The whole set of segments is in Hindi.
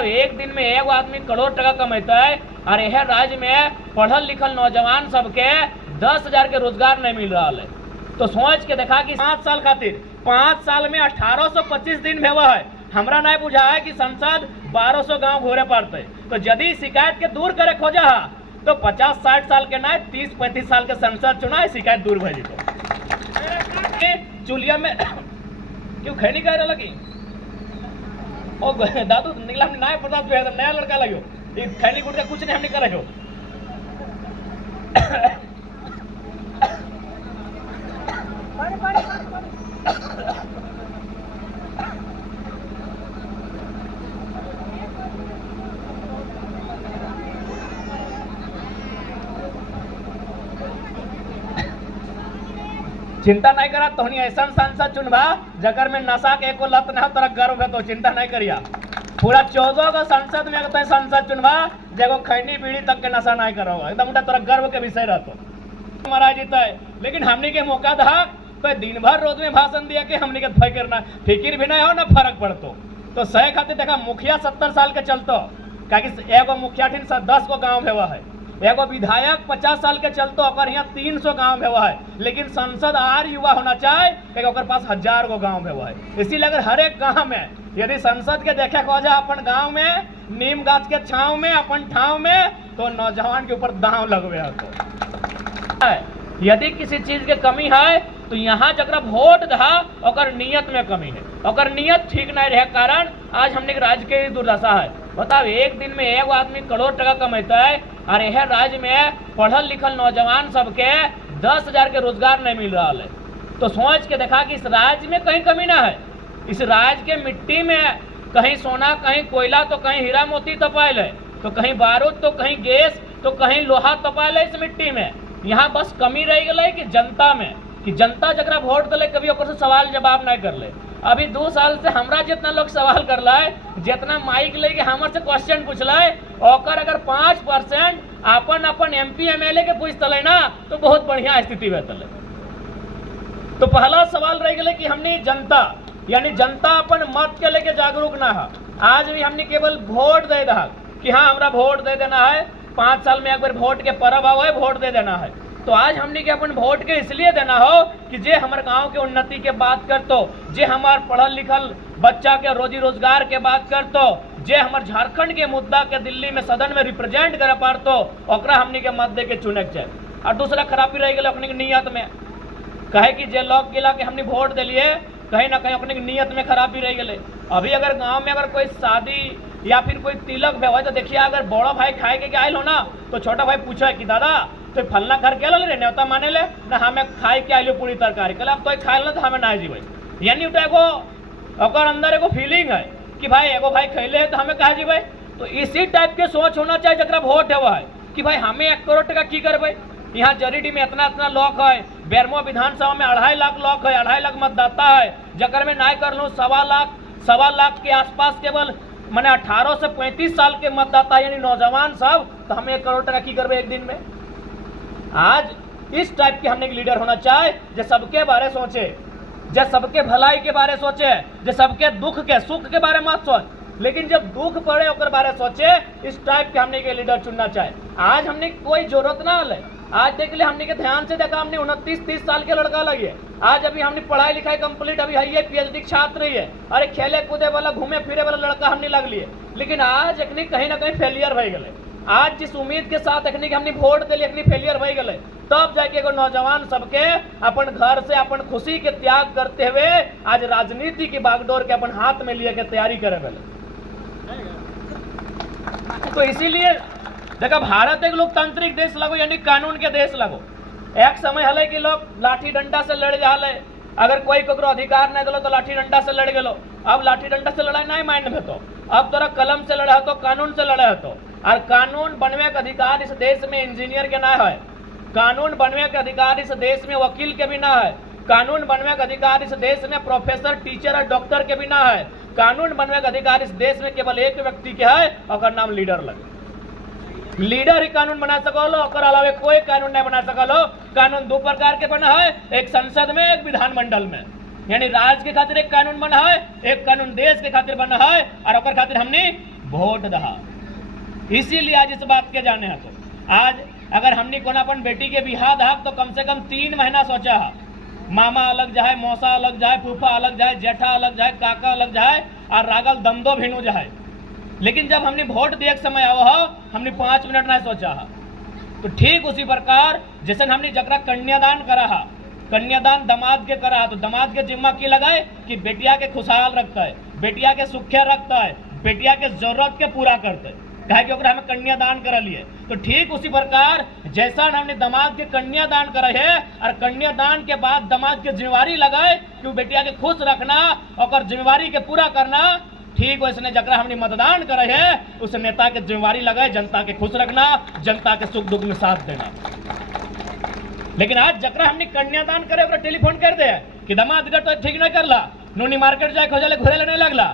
बताओ एक दिन में एगो आदमी करोड़ टका कमेता है और यह राज्य में पढ़ल लिखल नौजवान सबके 10,000 के रोजगार नहीं मिल रहा है। तो सोच के देखा कि 5 साल खातिर 5 साल में 1825 दिन भेवा है। हमरा नहीं बुझा है कि संसद 1200 गांव घोरे पड़ते। तो यदि शिकायत के दूर करे खोजा है तो 50-60 साल के नहीं 30-35 साल के संसद चुना शिकायत दूर भेजी। तो चूल्हा में क्यों खैनी कह रहा लगी ओ दादू निकला हमने नया प्रसाद जो है नया लड़का लगे खैनी गुड़ का कुछ नहीं हमने करे हो। चिंता नहीं करा तो ऐसा सांसद चुनवा जगर में नशा के एको लत न तोरा गर्व है तो चिंता नहीं करिया। पूरा 14 का संसद में अगर सांसद चुनवा जगो खैनी बीड़ी तक के नशा नहीं करो एकदम तोरा गर्व के विषय रहतो महाराज जीता है। लेकिन हमने के मौका था तो दिन भर रोज में भाषण दिया कि हमने के फिक्र भी नहीं हो ना फर्क पड़तो। तो सही खातिर देखा मुखिया 70 साल के चलतो क्या एगो मुखिया 10 गो गाँव भेवा है, एगो विधायक 50 साल के चलतो यहाँ 300 गांव भेवा है। लेकिन संसद आर युवा होना चाहे ओकर पास 1000 गो गांव भेवा है। इसीलिए अगर हर एक गांव में यदि संसद के देखे को जा अपन गांव में नीम गाछ के छाव में अपन ठाव में तो नौजवान के ऊपर दांव लगवे है। यदि किसी चीज के कमी है तो यहाँ जरा वोट दा और नियत में कमी है और नियत ठीक नहीं रहे कारण आज हमने राज्य के दुर्दशा है। बताओ एक दिन में एगो आदमी करोड़ टका कमेता है और यह राज्य में पढ़ल लिखल नौजवान सबके 10,000 के रोजगार नहीं मिल रहा है। तो सोच के देखा कि इस राज्य में कहीं कमी ना है। इस राज्य के मिट्टी में कहीं सोना कहीं कोयला तो कहीं हीरा मोती तपायल है तो कहीं बारूद तो कहीं गैस तो कहीं लोहा तपायल है। इस मिट्टी में यहाँ बस कमी रह गई कि जनता में कि जनता जरा वोट दिले कभी से सवाल जवाब नहीं कर ले। अभी 2 साल से हमरा जितना लोग सवाल कर ला है जितना माइक लेके हमर से क्वेश्चन पूछला है और अगर 5% अपन MP MLA के पूछ तले ना तो बहुत बढ़िया स्थिति बेतले। तो पहला सवाल रह गए कि हमने जनता यानी जनता अपन मत के लेके जागरूक ना है। आज भी हमने केवल वोट दे रहा कि हाँ हमरा वोट दे देना है, 5 साल में एक बार वोट के पर्व आओ है वोट दे देना है। तो आज हमने के अपन वोट के इसलिए देना हो कि जे हमारे गांव के उन्नति के बात करतो, जे हमार पढ़ल लिखल बच्चा के रोजी रोजगार के बात करतो, जे हमार झारखंड के मुद्दा के दिल्ली में सदन में रिप्रेजेंट करे पारतो ओकरा हमने के मत दे के चुने के चाहिए। और दूसरा खराबी रह गई अपने नियत में कहे कि जे लोग गिला के हमने वोट दिलिए कहीं ना कहीं अपने नियत में खराबी रह गई। अभी अगर गाँव में अगर कोई शादी या फिर कोई तिलक भेवा तो देखिए अगर बड़ा भाई खाए के आयल हो ना तो छोटा भाई पूछे कि दादा तो फलना घर के रे न्योता माने ले ना हमें खाए के आइलो पूरी तरकारी कल अब तो खाए ना तो हमें ना जीवे। यानी एगो और अंदर एगो फीलिंग है कि भाई एगो भाई खैले है तो हमें कहा जीवे। तो इसी टाइप के सोच होना चाहिए जरा वोट है है कि भाई हमें 1 करोड़ टका की करबे। यहाँ जरीडी में इतना लोग है, बेरमो विधानसभा में 2.5 लाख लोग है, 2.5 लाख मतदाता है जकर में ना कर लूँ 1.25 लाख के आसपास केवल मैंने 18 से 35 साल के मतदाता यानी नौजवान सब। तो हमें 1 करोड़ टका की करबे एक दिन में। आज इस टाइप के हमने एक लीडर होना चाहे जो सबके बारे सोचे, जो सबके भलाई के बारे सोचे, जो सबके दुख के सुख के बारे मत सोच लेकिन जब दुख पड़े और बारे सोचे। इस टाइप के हमने एक लीडर चुनना चाहे। आज हमने कोई जरूरत ना है। आज देख ले हमने के ध्यान से देखा हमने 29-30 साल के लड़का लगे। आज अभी हमने पढ़ाई लिखाई कंप्लीट अभी है PhD छात्र ही है। अरे खेले कूदे वाला घूमे फिरे वाला लड़का हमने लग लिए। लेकिन आज अखनी कहीं ना कहीं फेलियर हो गए। आज जिस उम्मीद के साथ अखनी हमने वोट दिली अखनी फेलियर हो गए तब जाके एगो नौजवान सबके अपन घर से अपन खुशी के त्याग करते हुए आज राजनीति की बागडोर के अपन हाथ में लिए के तैयारी करे वाले। तो इसीलिए देखा भारत एक लोकतांत्रिक देश लगो यानी कानून के देश लगो। एक समय हले कि लोग लाठी डंडा से लड़ जा रहे, अगर कोई ककरो अधिकार नहीं दिलो तो लाठी डंडा से लड़ गलो। अब लाठी डंडा से लड़ाई नहीं माइंड में तो अब तोरा कलम से लड़ा तो कानून से लड़ा तो। और कानून बनवे के अधिकार इस देश में इंजीनियर के ना है, कानून बनवे के अधिकार इस देश में वकील के भी ना है, कानून बनवे के अधिकार इस देश में प्रोफेसर टीचर और डॉक्टर के भी ना है। कानून बनवे के अधिकार इस देश में केवल एक व्यक्ति के है और नाम लीडर लगे। लीडर ही कानून बना सको और अलावे कोई कानून नहीं बना सको। कानून 2 प्रकार के बना है, एक संसद में एक विधानमंडल में। यानी राज्य के खातिर एक कानून बना है, एक कानून देश के खातिर बना है और खातिर हमने वोट दहा। इसीलिए आज इस बात के जाने तो आज अगर हमने कोन अपन बेटी के बिहार दहाक तो कम से कम 3 महीना सोचा है, मामा अलग जाए, मौसा अलग जाए, फूफा अलग जाए, जेठा अलग जाए, काका अलग जाए और रागल दमदो भिनू जाए। लेकिन जब हमने वोट दिए समय आओ हो हमने 5 मिनट ना सोचा है। तो ठीक उसी प्रकार जैसे हमने जकरा कन्यादान करा है, कन्यादान दामाद के करा तो दामाद के जिम्मा की लगाए कि बेटिया के खुशहाल रखता है, बेटिया के सुखे रखता है, बेटिया के जरूरत के पूरा करता है, कहे कि हमें कन्यादान करा लिए। तो ठीक उसी प्रकार जैसा हमने दामाद के कन्यादान करा है और कन्यादान के बाद दामाद के जिम्मेवारी लगाए कि वो बेटिया के खुश रखना और जिम्मेवारी के पूरा करना, ठीक वैसे जकरा हमने मतदान करे है उस नेता के जिम्मेवारी लगाए जनता के खुश रखना, जनता के सुख दुख में साथ देना। लेकिन आज जकरा हमने कन्यादान करे ओकरा टेलीफोन कर दे कि दामाद इधर तो ठीक नहीं करला, नूनी मार्केट जाए खोजले घुरे नहीं लगला,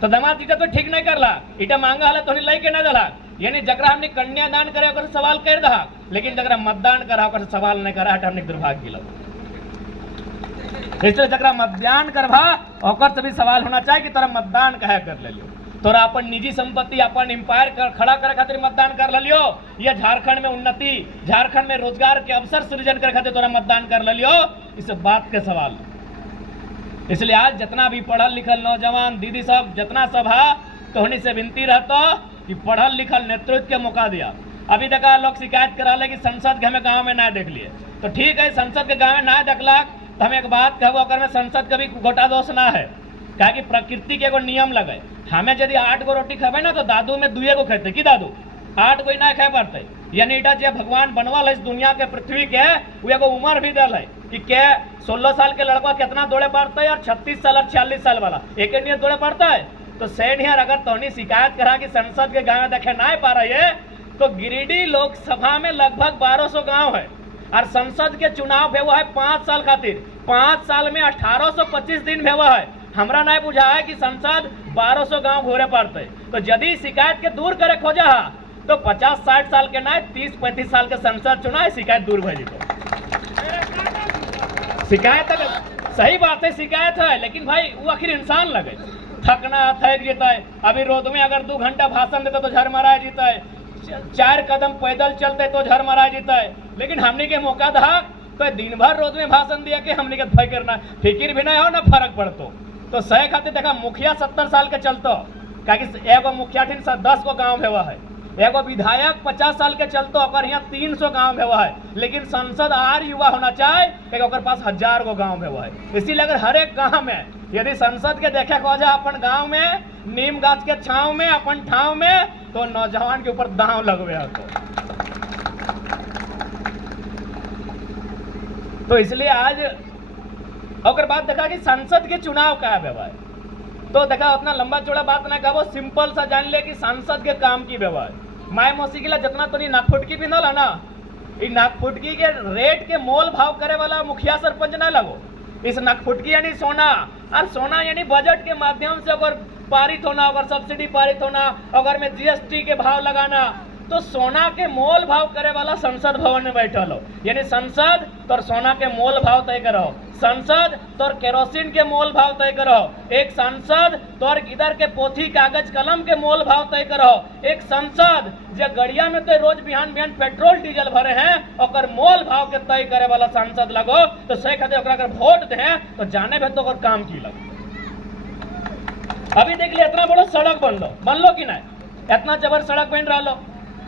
तो दामाद इधर तो ठीक नहीं करला, इटा मांगा हला तो लई के ना दला। यानी जकरा हमने कन्यादान करे ओकर सवाल कर दहा, लेकिन जकरा मतदान करा ओकर सवाल नहीं करा, हमने दुर्भाग्य लग। इसलिए जकरा मतदान करवा ओकर से भी सवाल होना चाहिए कि तोरा मतदान कहे कर ले लियो, तोरा अपन निजी संपत्ति अपन एम्पायर खड़ा करे खातिर मतदान कर लियो, या झारखंड में उन्नति, झारखंड में रोजगार के अवसर सृजन करे खातिर तोरा मतदान कर लियो, इस बात के सवाल। इसलिए आज जितना भी पढ़ल लिखल नौजवान दीदी सब जितना सब है तो उन्हीं से विनती रहता कि पढ़ल लिखल नेतृत्व के मौका दिया। अभी देखा लोग शिकायत करा ले कि संसद के हमें गाँव में ना देख लिए, तो ठीक है संसद के गाँव में ना देखला तो हम एक बात कहबो अगर में संसद का भी गोटा दोष ना है, क्या कि प्रकृति के एगो नियम लगे, हमें यदि 8 गो रोटी खेबे ना तो दादू में 2 गो खेते कि दादू 8 गो ना खे पड़ते। यानी इटा जो भगवान बनवल है इस दुनिया के पृथ्वी के वो एगो उम्र भी दल है कि के 16 साल के लड़का कितना दौड़े पड़ता है और 36 साल और 46 साल वाला एक नियत दौड़े पड़ता है। तो सेठ यार अगर तोहनी शिकायत करा कि संसद के गाँव में देखे ना पा रही है तो गिरिडीह लोकसभा में लगभग 1200 गाँव है और संसद के चुनाव भेवा है 5 साल खातिर, 5 साल में 1825 दिन भेवा है। हमरा नहीं बुझा है कि संसद 1200 गांव घूरे पड़ते, तो यदि शिकायत के दूर करे खोजा तो 50-60 साल के ना 30-35 साल के संसद चुनाव शिकायत दूर भई तो शिकायत सही बात है, शिकायत है, लेकिन भाई वो आखिर इंसान लगे थकना थक जीता है। अभी रोड में अगर 2 घंटा भाषण देते तो झर मरा जीता है, 4 कदम पैदल चलते तो झर मरा जीता है, लेकिन हमने के मौका दहा तो दिन भर रोड में भाषण दिया कि हमने के फिक्र भी नहीं हो ना फर्क पड़तो। तो सही खातिर देखा मुखिया 70 साल के चलतो, क्या एगो मुखिया 10 गो गाँव भेवा है, एगो विधायक 50 साल के चलतो और यहाँ 300 गाँव भेवा है, लेकिन संसद आर युवा होना चाहिए ओकर पास 1000 गो गाँव भेवा है। इसीलिए अगर हर एक गाँव में यदि संसद के देखे को जा अपन गाँव में नीम गाछ के छाव में अपन ठाव में तो नौजवान के ऊपर दांव लगवे तो इसलिए आज और बात देखा कि संसद के चुनाव का व्यवहार तो देखा उतना लंबा चौड़ा बात ना कहो, सिंपल सा जान ले कि संसद के काम की व्यवहार माय मौसी के लिए जितना तो नाकफुटकी पिंधल है ना, ये नाकफुटकी के रेट के मोल भाव करे वाला मुखिया सरपंच ना लगो। इस नाकफुटकी यानी सोना और सोना यानी बजट के माध्यम से अगर पारित होना, अगर सब्सिडी पारित होना, अगर में जीएसटी के भाव लगाना, तो सोना के मोल भाव करे वाला संसद भवन में बैठल हो। यानी संसद तोर सोना के मोल भाव तय करो, संसद तोर केरोसिन के मोल भाव तय करो, एक संसद तोर इधर के पोथी कागज कलम के मोल भाव तय करो, एक संसद जो गड़िया में तो रोज बिहान बिहान पेट्रोल डीजल भरे हैं और मोल भाव के तय करे वाला संसद लगो। तो सही खाते अगर वोट दे तो जाने भी तो काम की लगो। अभी देख लिया इतना बड़ा सड़क बन लो कि नहीं, इतना जबर सड़क बन रहा लो,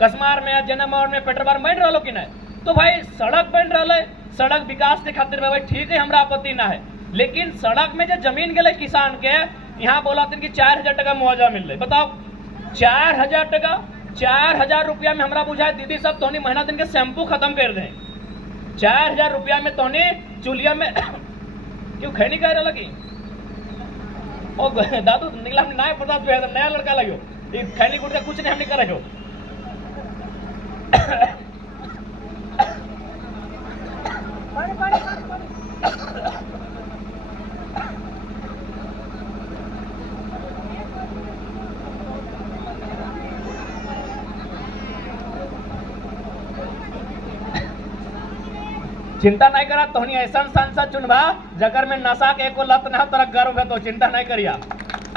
कसमार में जनमौर में पेट्रोल बन रहा कि नहीं। तो भाई सड़क बन रहा है, सड़क विकास के खातिर भाई ठीक है, हमरा आपत्ति ना है, लेकिन सड़क में जो जमीन गए किसान के यहाँ बोला कि 4000 टका मुआवजा मिल रहा है। बताओ 4000 टका, 4000 रुपया में हमरा बुझाए दीदी सब तोनी महीना दिन के शैम्पू खत्म कर दें। 4000 रुपया में तोनी चूल्हा में क्यों खैनी कह रहा लगी ओ दादू निकला हमने नया प्रदास नया लड़का लगे खैनी गुड़ का कुछ नहीं हमने करे हो। चिंता नहीं करा तोहनी ऐसा संसद चुनवा जगर में नशा के एको लत न हो तोरा गर्व है तो चिंता नहीं करिया।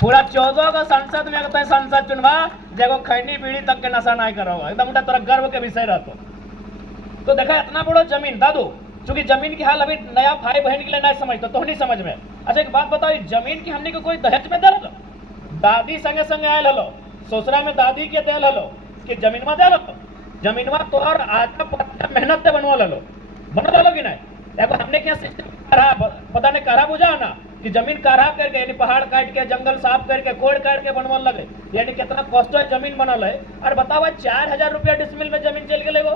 पूरा 14 का संसद में अगर संसद चुनवा जगो खैनी बीड़ी तक के नशा नहीं करो एकदम उठा तोरा गर्व के विषय रहतो। तो देखा इतना बड़ो जमीन दादू, चूंकि जमीन की हाल अभी नया भाई बहन के लिए नहीं समझते तो नहीं समझ में। अच्छा एक बात बताओ, जमीन की हमने को कोई दहेज में दे दादी संगे संगे आयल हलो, ससुरा में दादी के दिल हलो कि जमीनवा दे लो, जमीनवा तोहर आटा पत्ता मेहनत से बनवा लो, बना लो कि नहीं। एगो हमने क्या सिस्टम पता नहीं करा बुझा ना कि जमीन काढ़ा करके यानी पहाड़ काट के जंगल साफ करके कोड़ काट के बनवल लगे, यानी कितना कॉस्ट है जमीन बनल है। और बताओ 4000 रुपया डिसमिल में जमीन चल गए वो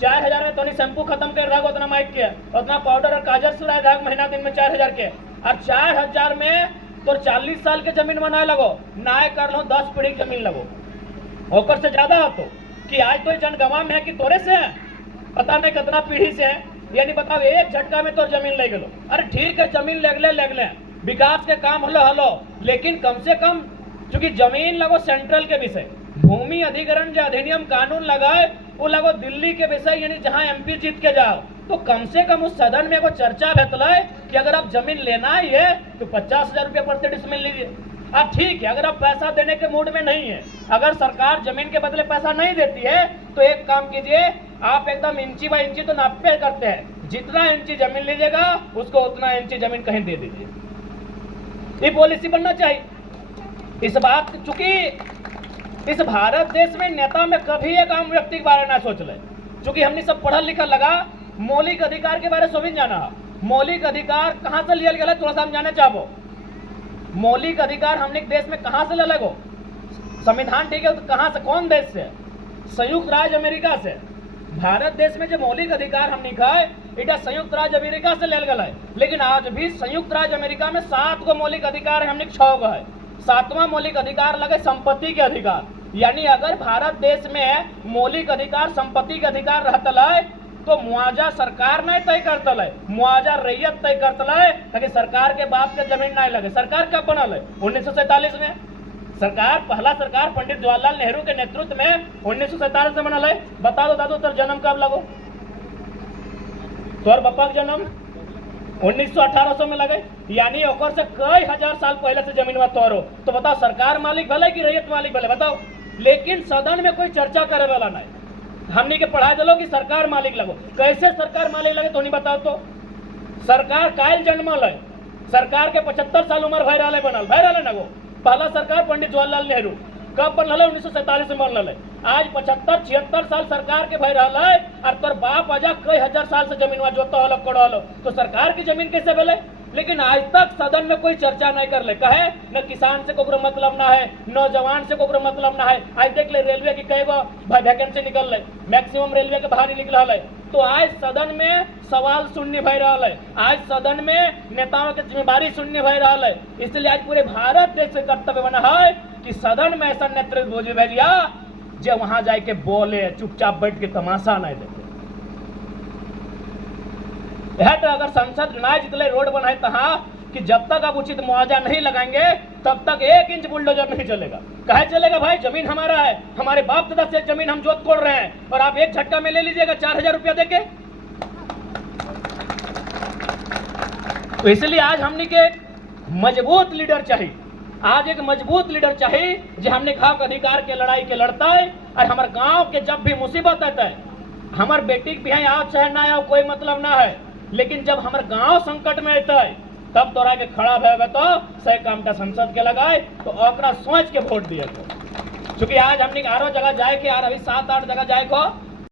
4000 में तो शैम्पू खत्म कर रहा उतना माइक के उतना पाउडर और काजर सुराय रहा महीना दिन में 4000 के, और 4000 में तो 40 साल के जमीन बनाए लगो ना कर लो 10 पीढ़ी जमीन लगो होकर से ज्यादा हो तो कि आज तो जनगवा में है कि तोरे से है पता नहीं कितना पीढ़ी से है, यानी बताओ एक झटका में तो जमीन ले गलो। अरे ठीक है जमीन ले विकास के काम हलो, लेकिन कम से कम चूंकि जमीन लगो सेंट्रल के विषय भूमि अधिग्रहण जो अधिनियम कानून लगाए वो लगो दिल्ली के विषय, यानी जहां एमपी जीत के जाओ तो कम से कम उस सदन में कोई चर्चा भेतला कि अगर आप जमीन लेना ही है तो 50,000 रुपया प्रति डिसमिल लीजिए। अब ठीक है अगर आप पैसा देने के मूड में नहीं है, अगर सरकार जमीन के बदले पैसा नहीं देती है तो एक काम कीजिए, आप एकदम इंची बाई इंची तो नापे करते हैं, जितना इंची जमीन लीजिएगा उसको उतना इंची जमीन कहीं दे दीजिए। ये पॉलिसी बनना चाहिए। इस बात चूंकि इस भारत देश में नेता में कभी एक आम व्यक्ति के बारे में सोच ले, चूंकि हमने सब पढ़ा लिखा लगा मौलिक अधिकार के बारे में सभी जाना। मौलिक अधिकार कहाँ से लिया गया थोड़ा सा हम जाने चाहो। मौलिक अधिकार हमने देश में कहां से ले लगो, संविधान ठीक है तो कहां से, कौन देश से? संयुक्त राज्य अमेरिका से। भारत देश में जो मौलिक अधिकार हमने खाए इटा संयुक्त राज्य अमेरिका से ले गए, लेकिन आज भी संयुक्त राज्य अमेरिका में 7 गो मौलिक अधिकार है, हमने 6 गो है। 7वां मौलिक अधिकार लगे संपत्ति के अधिकार, यानी अगर भारत देश में मौलिक अधिकार संपत्ति के अधिकार रहता है तो मुआवजा सरकार नहीं तय करता है, मुआवजा रैयत तय करता है, ताकि सरकार के बाप के जमीन नहीं लगे। सरकार कब बनल है? 1947 में। सरकार पहला सरकार पंडित जवाहरलाल नेहरू के नेतृत्व में 1947 में बनल है। बता दो दादू तोर जन्म कब लगो? तोर बापा के जन्म 1900-1800 में लगे, यानी ओकर से कई हजार साल पहले से जमीन में तोरो। तो बताओ सरकार मालिक भले कि रैयत मालिक भले बताओ, लेकिन सदन में कोई चर्चा करे वाला नहीं। हमने के पढ़ा दलो कि सरकार मालिक लगो, कैसे सरकार मालिक लगे तो नहीं बताओ। तो सरकार कायल जन्मल है, सरकार के 75 साल उम्र भय रहा बनल भय रहा ना। वो पहला सरकार पंडित जवाहरलाल नेहरू कब बनल है? 1947 में बनल है। आज 75-76 साल सरकार के भय रहा है, और तोर बाप अजा कई हजार साल से जमीन जोता हलो कड़ो हलो, तो सरकार की जमीन कैसे मिले? लेकिन आज तक सदन में कोई चर्चा नहीं कर ले, कहे न किसान से कोई मतलब ना है, नौजवान से कोई मतलब ना है। आज देख ले रेलवे की कई गो वैकेंसी निकल रही, मैक्सिमम रेलवे के बाहर ही निकल रहा है। तो आज सदन में सवाल शून्य भय रहा है, आज सदन में नेताओं की जिम्मेदारी शून्य भय रहा है। इसलिए आज पूरे भारत देश से कर्तव्य बना है कि सदन में ऐसा नेतृत्व भेजिया जो वहां जाके बोले, चुपचाप बैठ के तमाशा नहीं देखे। तो अगर संसद ना जितने रोड बनाए तहा कि जब तक आप उचित मुआवजा नहीं लगाएंगे तब तक 1 इंच बुलडोजर नहीं चलेगा। कहे चलेगा भाई जमीन हमारा है, हमारे बाप दादा से जमीन हम जोत कोड़ रहे हैं और आप एक झटका में ले लीजिएगा 4000 रुपया देके। तो इसलिए आज हमने के मजबूत लीडर चाहिए, आज एक मजबूत लीडर चाहिए जो हमने हक अधिकार के लड़ाई के लड़ता है। और हमारे गांव के जब भी मुसीबत आता है, हमारे बेटी भी है आओ शहर ना आओ कोई मतलब ना है, लेकिन जब हमारे गांव संकट में आता है तब तोरा के खड़ा भे तो सही काम का संसद के लगाए तो ओकरा सोच के वोट दिए। क्योंकि आज हमने आरो जगह जाए के यार अभी 7-8 जगह जाए को